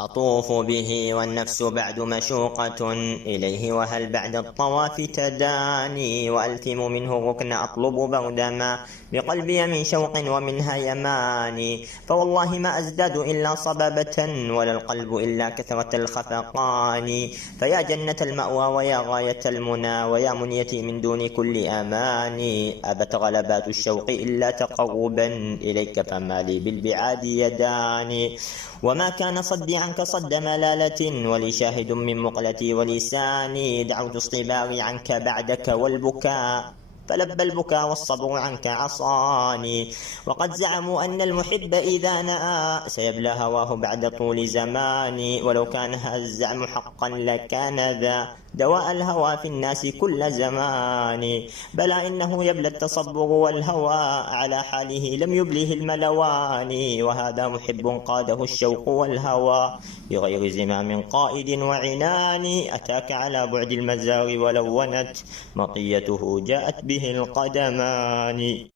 أطوف به والنفس بعد مشوقة إليه، وهل بعد الطواف تداني، وألثم منه ركن أطلب بردما بقلبي من شوق ومنها يماني. فوالله ما أزداد إلا صبابة، ولا القلب إلا كثرة الخفقان. فيا جنة المأوى ويا غاية المنى، ويا منيتي من دون كل أماني. أبت غلبات الشوق إلا تقربا إليك، فما لي بالبعاد يداني. وما كان صدي عنك صد ملالة، ولي شاهد من مقلتي ولساني. دعوت اصطباري عنك بعدك والبكاء، فلبى البكاء والصبر عنك عصاني. وقد زعموا أن المحب إذا نأى سيبلى هواه بعد طول زماني، ولو كان هذا الزعم حقا لكان ذا دواء الهوى في الناس كل زمان. بلى إنه يبلى التصبر والهوى، على حاله لم يبله الملوان. وهذا محب قاده الشوق والهوى، بغير زمام قائد وعنان. أتاك على بعد المزار ولونت مطيته، جاءت به القدمان.